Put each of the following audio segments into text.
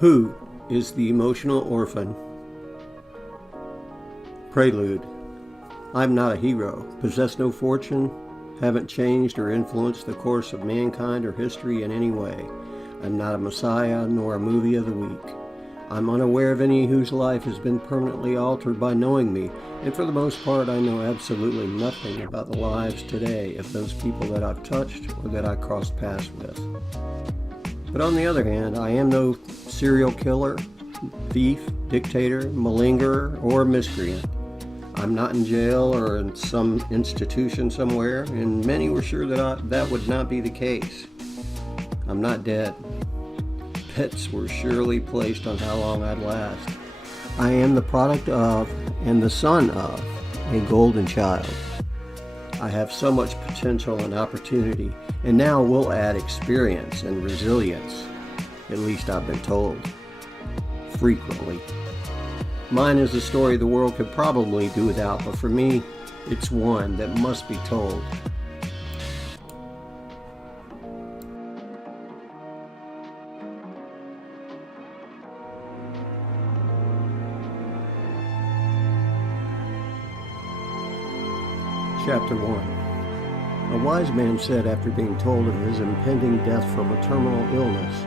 Who is the emotional orphan? Prelude. I'm not a hero, possess no fortune, haven't changed or influenced the course of mankind or history in any way. I'm not a messiah nor a movie of the week. I'm unaware of any whose life has been permanently altered by knowing me, and for the most part I know absolutely nothing about the lives today of those people that I've touched or that I crossed paths with. But on the other hand, I am no serial killer, thief, dictator, malingerer, or miscreant. I'm not in jail or in some institution somewhere, and many were sure that would not be the case. I'm not dead. Bets were surely placed on how long I'd last. I am the product of and the son of a golden child. I have so much potential and opportunity, and now we'll add experience and resilience. At least I've been told. Frequently. Mine is a story the world could probably do without, but for me, it's one that must be told. Chapter 1. A wise man said after being told of his impending death from a terminal illness,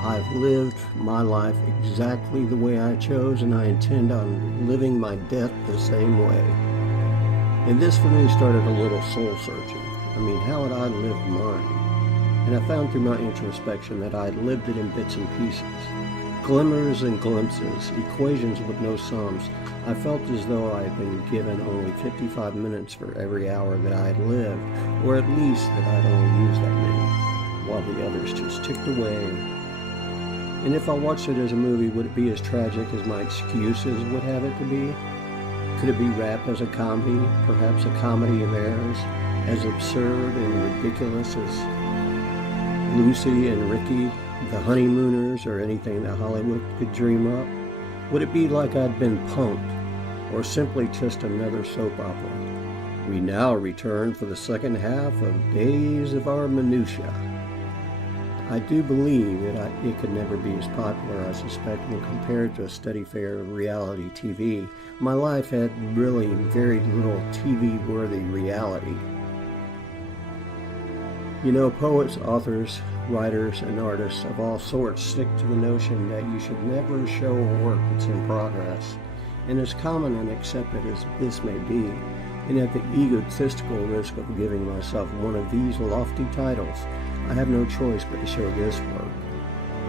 I've lived my life exactly the way I chose, and I intend on living my death the same way. And this for me started a little soul searching. I mean, how had I lived mine? And I found through my introspection that I had lived it in bits and pieces. Glimmers and glimpses, equations with no sums. I felt as though I had been given only 55 minutes for every hour that I had lived, or at least that I had only used that many, while the others just ticked away. And if I watched it as a movie, would it be as tragic as my excuses would have it to be? Could it be wrapped as a comedy, perhaps a comedy of errors, as absurd and ridiculous as Lucy and Ricky, the honeymooners, or anything that Hollywood could dream up? Would it be like I'd been punked, or simply just another soap opera? We now return for the second half of Days of Our Minutia. I do believe that it could never be as popular, I suspect, when compared to a steady fare of reality TV. My life had really very little TV-worthy reality. You know, poets, authors, writers, and artists of all sorts stick to the notion that you should never show a work that's in progress. And as common and accepted as this may be, and at the egotistical risk of giving myself one of these lofty titles, I have no choice but to show this work.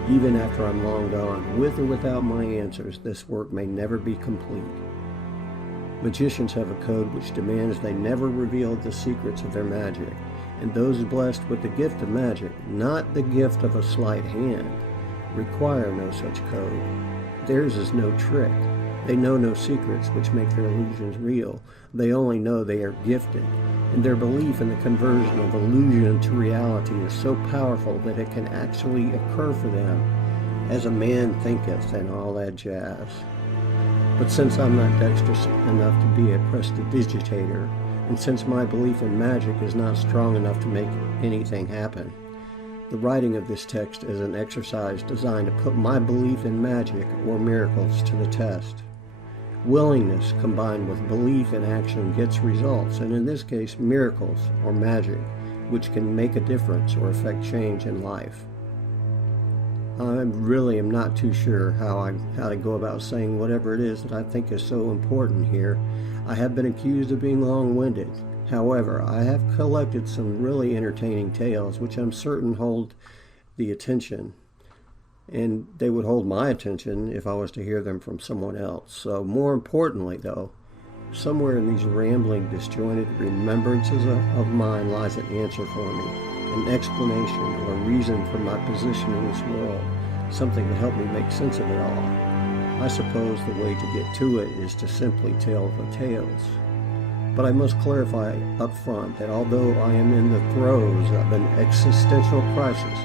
Even after I'm long gone, with or without my answers, this work may never be complete. Magicians have a code which demands they never reveal the secrets of their magic, and those blessed with the gift of magic, not the gift of a sleight hand, require no such code. Theirs is no trick. They know no secrets which make their illusions real. They only know they are gifted, and their belief in the conversion of illusion to reality is so powerful that it can actually occur for them, as a man thinketh, and all that jazz. But since I'm not dexterous enough to be a prestidigitator, and since my belief in magic is not strong enough to make anything happen, the writing of this text is an exercise designed to put my belief in magic or miracles to the test. Willingness combined with belief in action gets results, and in this case, miracles or magic, which can make a difference or affect change in life. I really am not too sure how to go about saying whatever it is that I think is so important here. I have been accused of being long-winded. However, I have collected some really entertaining tales which I'm certain hold the attention, and they would hold my attention if I was to hear them from someone else. So more importantly, though, somewhere in these rambling, disjointed remembrances of mine lies an answer for me, an explanation or a reason for my position in this world, something to help me make sense of it all. I suppose the way to get to it is to simply tell the tales. But I must clarify up front that although I am in the throes of an existential crisis,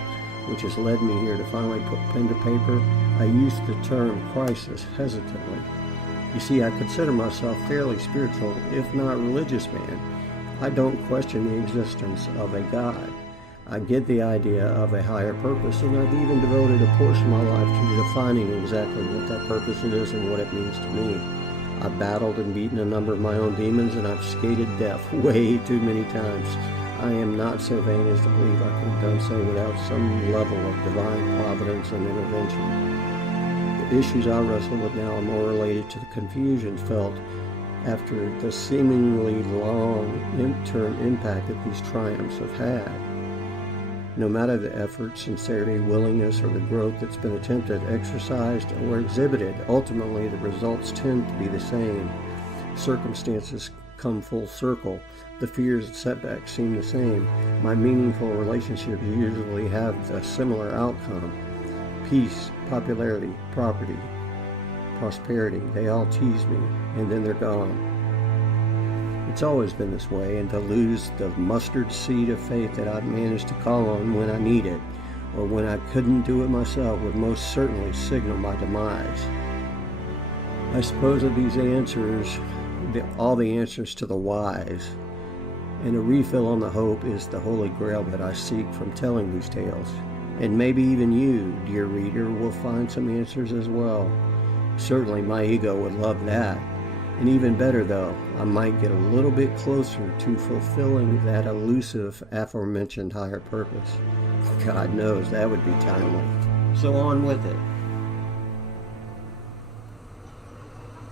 which has led me here to finally put pen to paper, I use the term crisis hesitantly. You see, I consider myself fairly spiritual, if not religious man. I don't question the existence of a God. I get the idea of a higher purpose, and I've even devoted a portion of my life to defining exactly what that purpose is and what it means to me. I've battled and beaten a number of my own demons, and I've skated death way too many times. I am not so vain as to believe I could have done so without some level of divine providence and intervention. The issues I wrestle with now are more related to the confusion felt after the seemingly long-term impact that these triumphs have had. No matter the effort, sincerity, willingness, or the growth that's been attempted, exercised, or exhibited, ultimately the results tend to be the same. Circumstances come full circle. The fears and setbacks seem the same. My meaningful relationships usually have a similar outcome. Peace, popularity, property, prosperity, they all tease me, and then they're gone. It's always been this way, and to lose the mustard seed of faith that I've managed to call on when I need it, or when I couldn't do it myself, would most certainly signal my demise. I suppose that these answers, all the answers to the whys, and a refill on the hope is the holy grail that I seek from telling these tales. And maybe even you, dear reader, will find some answers as well. Certainly my ego would love that. And even better though, I might get a little bit closer to fulfilling that elusive aforementioned higher purpose. God knows that would be timely. So on with it.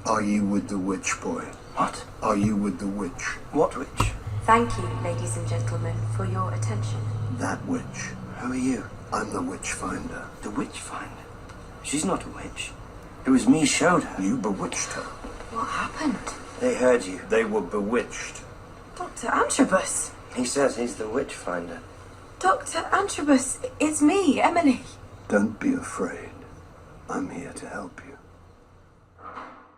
Are you with the witch, boy? What? Are you with the witch? What witch? Thank you, ladies and gentlemen, for your attention. That witch. Who are you? I'm the witch finder. The witch finder? She's not a witch. It was me showed her. You bewitched her. What happened? They heard you. They were bewitched. Dr. Antrobus! He says he's the witch finder. Dr. Antrobus, it's me, Emily. Don't be afraid. I'm here to help you.